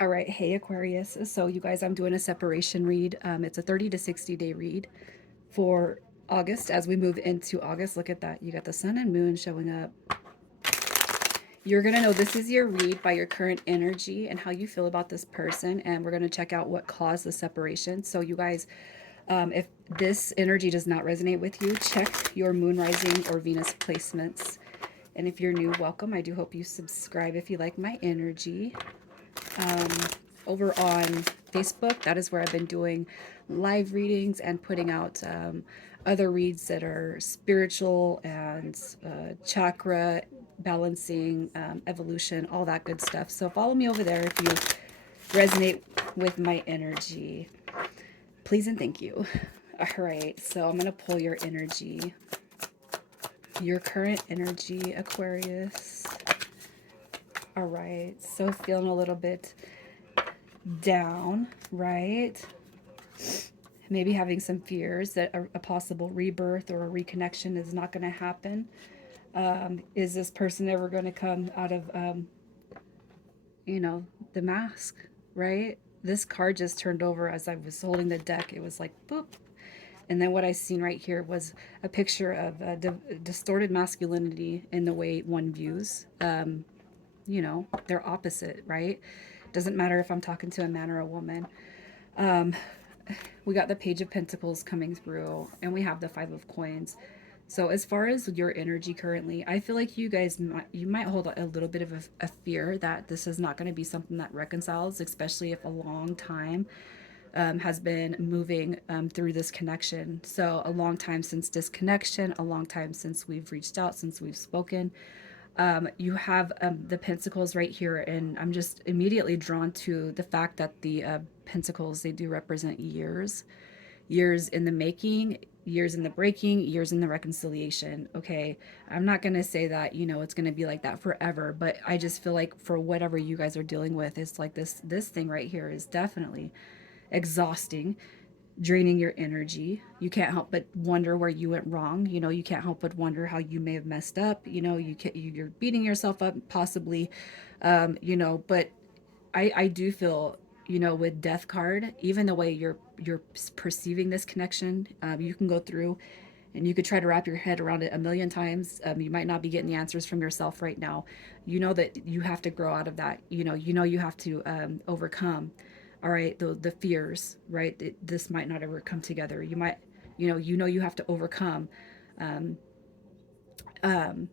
All right, hey Aquarius. So you guys, I'm doing a separation read. It's a 30 to 60-day read for August. As we move into August, look at that. You got the sun and moon showing up. You're going to know this is your read by your current energy and how you feel about this person. And we're going to check out what caused the separation. So you guys, if this energy does not resonate with you, check your moon rising or Venus placements. And if you're new, welcome. I do hope you subscribe if you like my energy. um, Over on Facebook. That is where I've been doing live readings and putting out other reads that are spiritual and chakra balancing, evolution, all that good stuff. So follow me over there if you resonate with my energy. Please and thank you. All right, so I'm going to pull your energy, your current energy, Aquarius. All right, so feeling a little bit down, right? Maybe having some fears that a possible rebirth or a reconnection is not going to happen. Is this person ever going to come out of, the mask, right? This card just turned over as I was holding the deck. It was like, boop. And then what I seen right here was a picture of distorted masculinity in the way one views. They're opposite, right? Doesn't matter if I'm talking to a man or a woman. Um, we got the Page of Pentacles coming through, and we have the Five of Coins. So as far as your energy currently, I feel like you might hold a little bit of a fear that this is not going to be something that reconciles, especially if a long time has been moving through this connection. So a long time since disconnection, a long time since we've reached out, since we've spoken. You have the pentacles right here, and I'm just immediately drawn to the fact that the pentacles, they do represent years, years in the making, years in the breaking, years in the reconciliation. Okay, I'm not going to say that it's going to be like that forever, but I just feel like for whatever you guys are dealing with, it's like this thing right here is definitely exhausting, draining your energy. You can't help but wonder where you went wrong. You can't help but wonder how you may have messed up. You're beating yourself up possibly. But I do feel, with Death card, even the way you're perceiving this connection, you can go through and you could try to wrap your head around it a million times. You might not be getting the answers from yourself right now. You know that you have to grow out of that. You have to overcome, all right, the fears, right? This might not ever come together. You might, you have to overcome um, um,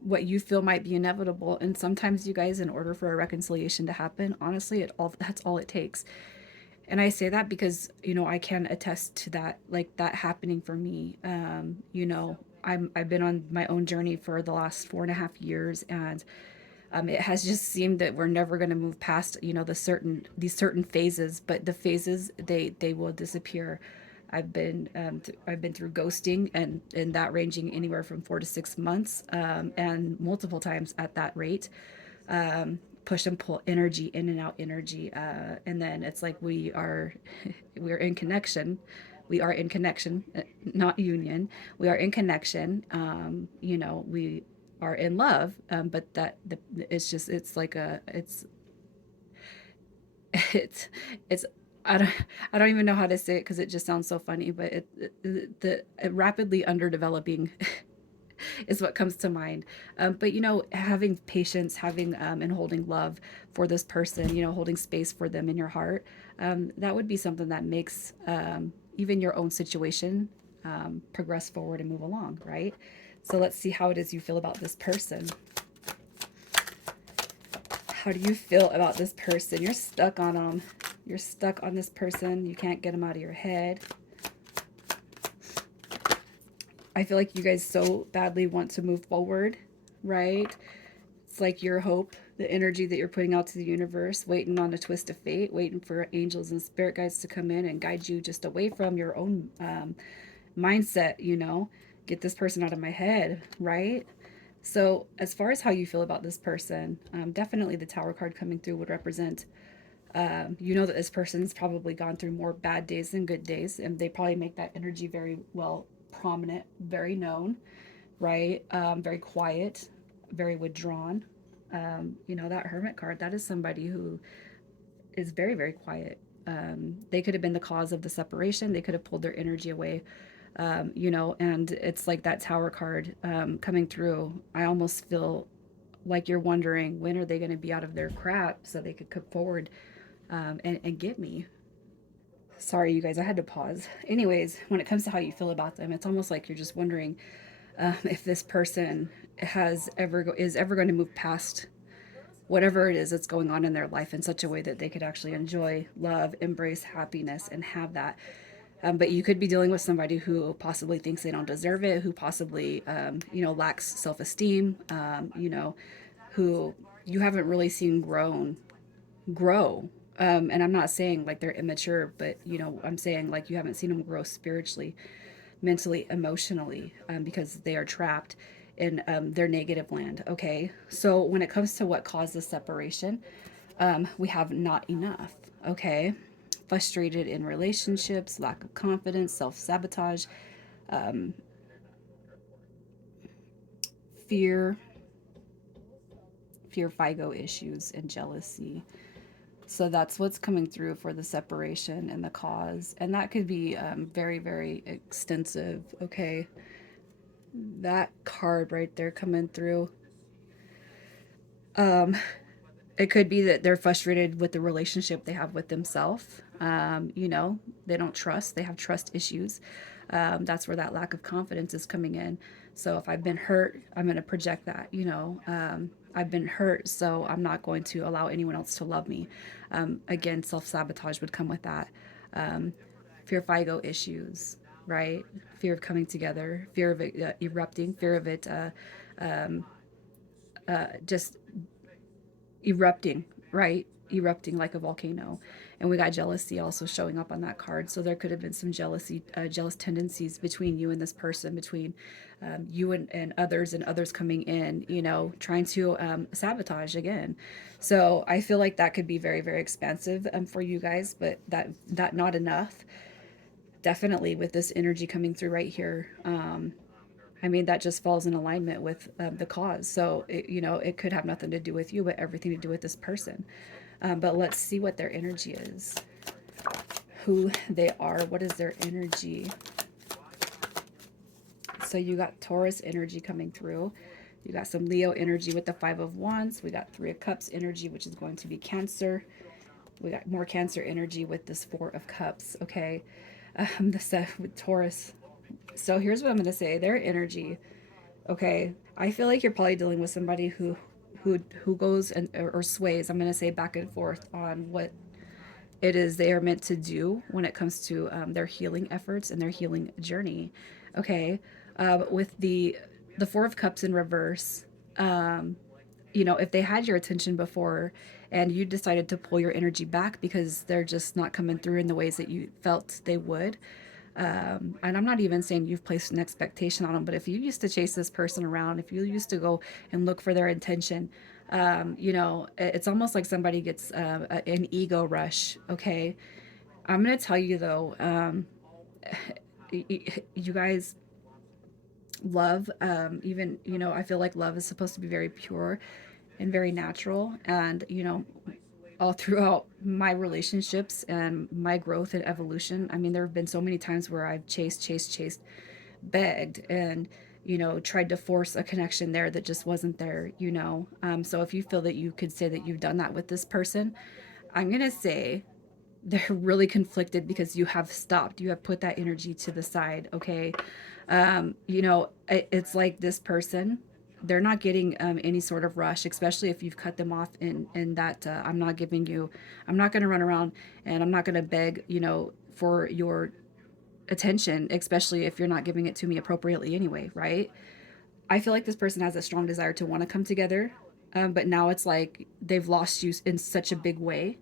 what you feel might be inevitable. And sometimes, you guys, in order for a reconciliation to happen, honestly, that's all it takes. And I say that because I can attest to that, like that happening for me. I've been on my own journey for the last 4.5 years, and it has just seemed that we're never going to move past these certain phases. But the phases, they will disappear. I've been through ghosting, and that ranging anywhere from 4 to 6 months, and multiple times at that rate. Push and pull energy, in and out energy, and then it's like we're in connection. We are in connection, not union. We are in connection. We are in love, but it's just, it's like it's it's I don't even know how to say it because it just sounds so funny, but the rapidly underdeveloping is what comes to mind. But having patience, having and holding love for this person, holding space for them in your heart, that would be something that makes even your own situation progress forward and move along, right? So let's see how it is you feel about this person. How do you feel about this person? You're stuck on them. You're stuck on this person. You can't get them out of your head. I feel like you guys so badly want to move forward, right? It's like your hope, the energy that you're putting out to the universe, waiting on a twist of fate, waiting for angels and spirit guides to come in and guide you just away from your own mindset, get this person out of my head, right? So, as far as how you feel about this person, definitely the Tower card coming through would represent, that this person's probably gone through more bad days than good days, and they probably make that energy very well prominent, very known, right? Very quiet, very withdrawn. That Hermit card, that is somebody who is very, very quiet. They could have been the cause of the separation. They could have pulled their energy away, you know, and it's like that tower card coming through. I almost feel like you're wondering when are they going to be out of their crap so they could come forward and get me. Sorry, you guys, I had to pause. Anyways, when it comes to how you feel about them, it's almost like you're just wondering if this person is ever going to move past whatever it is that's going on in their life in such a way that they could actually enjoy love, embrace happiness, and have that. But you could be dealing with somebody who possibly thinks they don't deserve it, who possibly, you know, lacks self esteem, you know, who you haven't really seen grow. And I'm not saying like they're immature, but you know, I'm saying like you haven't seen them grow spiritually, mentally, emotionally, because they are trapped in their negative land. Okay, so when it comes to what caused the separation, we have not enough. Okay, frustrated in relationships, lack of confidence, self sabotage, fear, fear, FIGO issues, and jealousy. So that's what's coming through for the separation and the cause. And that could be very, very extensive. Okay. That card right there coming through. Um, it could be that they're frustrated with the relationship they have with themselves. You know, they don't trust, they have trust issues. That's where that lack of confidence is coming in. So if I've been hurt, I'm going to project that, you know. I've been hurt, so I'm not going to allow anyone else to love me. Again, self sabotage would come with that. Um, fear, FIGO issues, right? Fear of coming together, fear of it erupting, fear of it just erupting, right? Erupting like a volcano. And we got jealousy also showing up on that card. So there could have been some jealousy, jealous tendencies between you and this person, between you and others coming in, you know, trying to sabotage again. So I feel like that could be very, very expansive for you guys, but that not enough. Definitely with this energy coming through right here. I mean, that just falls in alignment with the cause. So, you know, it could have nothing to do with you, but everything to do with this person. But let's see what their energy is, who they are, what is their energy. So you got Taurus energy coming through. You got some Leo energy with the Five of Wands. We got Three of Cups energy, which is going to be Cancer. We got more Cancer energy with this Four of Cups. Okay, this with Taurus. So here's what I'm going to say. Their energy. Okay, I feel like you're probably dealing with somebody who goes and or sways. I'm going to say back and forth on what it is they are meant to do when it comes to their healing efforts and their healing journey. Okay, with the Four of Cups in reverse, you know, if they had your attention before and you decided to pull your energy back because they're just not coming through in the ways that you felt they would. And I'm not even saying you've placed an expectation on them, but if you used to chase this person around, if you used to go and look for their intention, you know, it's almost like somebody gets an ego rush. Okay. I'm going to tell you though, you guys, love, even, you know, I feel like love is supposed to be very pure and very natural. And, you know, all throughout my relationships and my growth and evolution, I mean, there have been so many times where I've chased, begged, and, you know, tried to force a connection there that just wasn't there, you know. So if you feel that you could say that you've done that with this person, I'm going to say they're really conflicted because you have stopped. You have put that energy to the side, okay? You know, it's like this person, they're not getting any sort of rush, especially if you've cut them off in that I'm not giving you, I'm not going to run around and I'm not going to beg, you know, for your attention, especially if you're not giving it to me appropriately anyway, right? I feel like this person has a strong desire to want to come together, but now it's like they've lost you in such a big way.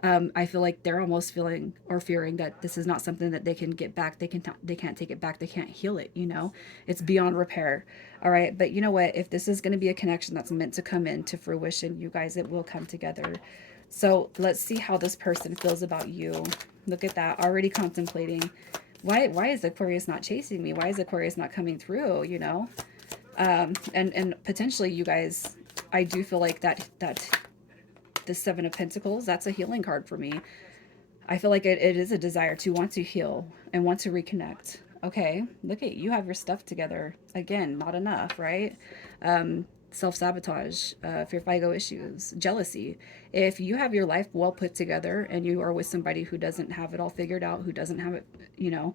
I feel like they're almost feeling or fearing that this is not something that they can get back. They can't take it back. They can't heal it. You know, it's beyond repair. All right, but you know what? If this is going to be a connection that's meant to come into fruition, you guys, it will come together. So let's see how this person feels about you. Look at that, already contemplating. Why is Aquarius not chasing me? Why is Aquarius not coming through? You know, and potentially you guys, I do feel like that the Seven of Pentacles, that's a healing card for me. I feel like it is a desire to want to heal and want to reconnect. Okay, look at you have your stuff together. Again, not enough, right? Self-sabotage, fear, ego issues, jealousy. If you have your life well put together and you are with somebody who doesn't have it all figured out, who doesn't have it, you know,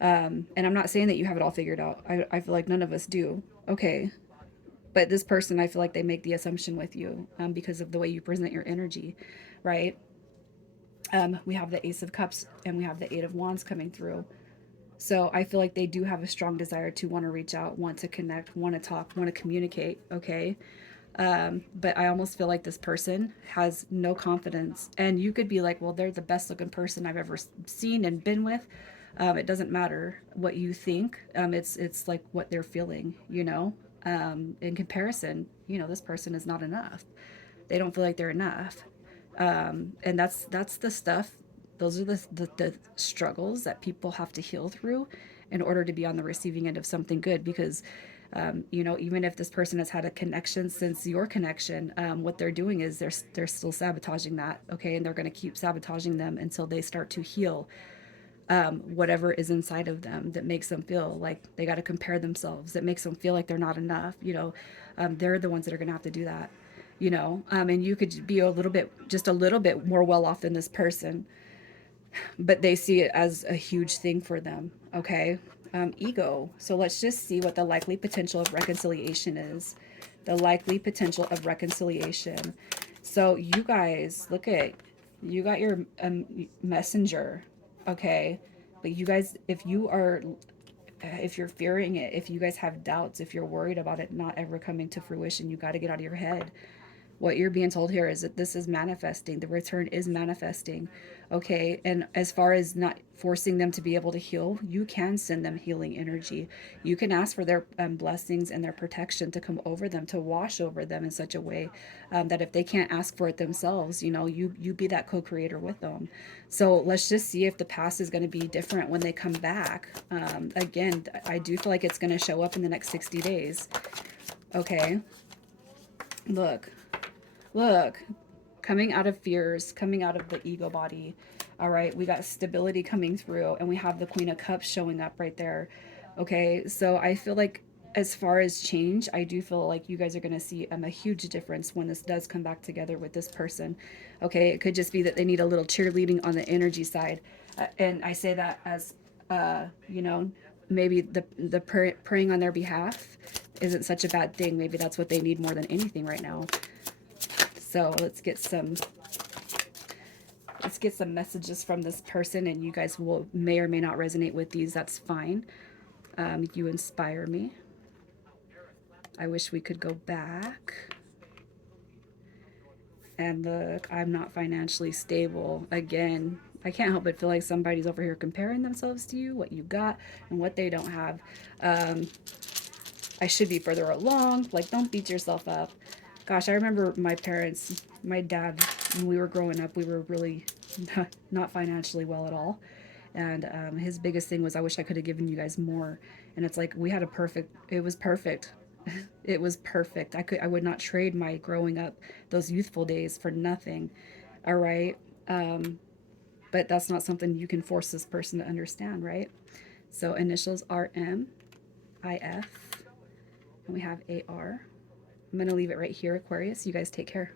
and I'm not saying that you have it all figured out. I feel like none of us do. Okay. But this person, I feel like they make the assumption with you because of the way you present your energy, right? We have the Ace of Cups and we have the Eight of Wands coming through. So I feel like they do have a strong desire to want to reach out, want to connect, want to talk, want to communicate. Okay. But I almost feel like this person has no confidence. And you could be like, well, they're the best looking person I've ever seen and been with. It doesn't matter what you think. It's like what they're feeling, you know. In comparison, you know, this person is not enough. They don't feel like they're enough. And that's the stuff. Those are the struggles that people have to heal through in order to be on the receiving end of something good. Because you know, even if this person has had a connection since your connection, what they're doing is they're still sabotaging that. Okay, and they're going to keep sabotaging them until they start to heal whatever is inside of them that makes them feel like they got to compare themselves, that makes them feel like they're not enough. You know, they're the ones that are going to have to do that. You know, and you could be a little bit, just a little bit more well off than this person, but they see it as a huge thing for them. Okay. Ego. So let's just see what the likely potential of reconciliation is. The likely potential of reconciliation. So you guys, look at, you got your messenger. Okay. But you guys, if you're fearing it, if you guys have doubts, if you're worried about it not ever coming to fruition, you got to get out of your head. What you're being told here is that this is manifesting. The return is manifesting. Okay. And as far as not forcing them to be able to heal, you can send them healing energy. You can ask for their blessings and their protection to come over them, to wash over them in such a way that if they can't ask for it themselves, you know, you be that co-creator with them. So let's just see if the past is going to be different when they come back. Again, I do feel like it's going to show up in the next 60 days. Okay. Look. Look, coming out of fears, coming out of the ego body. All right, we got stability coming through, and we have the Queen of Cups showing up right there. Okay, so I feel like as far as change, I do feel like you guys are going to see a huge difference when this does come back together with this person. Okay, it could just be that they need a little cheerleading on the energy side. And I say that as, you know, maybe praying on their behalf isn't such a bad thing. Maybe that's what they need more than anything right now. So let's get some messages from this person, and you guys will may or may not resonate with these. That's fine. You inspire me. I wish we could go back. And look, I'm not financially stable. Again, I can't help but feel like somebody's over here comparing themselves to you, what you got and what they don't have. I should be further along. Like, don't beat yourself up. Gosh, I remember my parents, my dad, when we were growing up, we were really not financially well at all. And his biggest thing was, I wish I could have given you guys more. And it's like, we had a perfect, it was perfect. It was perfect. I would not trade my growing up, those youthful days for nothing. All right. But that's not something you can force this person to understand, right? So initials are M, I, F, and we have AR. I'm going to leave it right here, Aquarius. You guys take care.